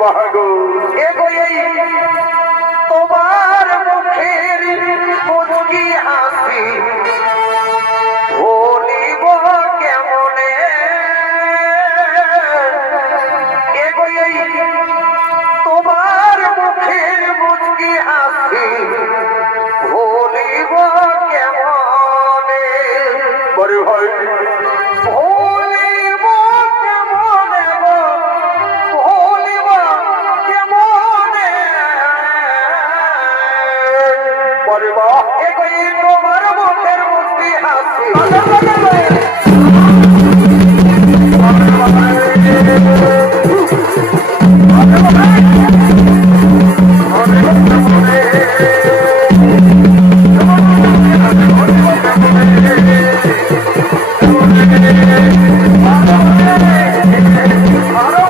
বাগো তোমার মুখের মুচকি হাসি ভুলিব কেমনে তোমার মুখের মুচকি হাসি ভুলিব কেমনে বড় ভাই ভুলিব কেমনে ভুলিব কেমনে বড় ভাই তোমার মুখের মুচকি হাসি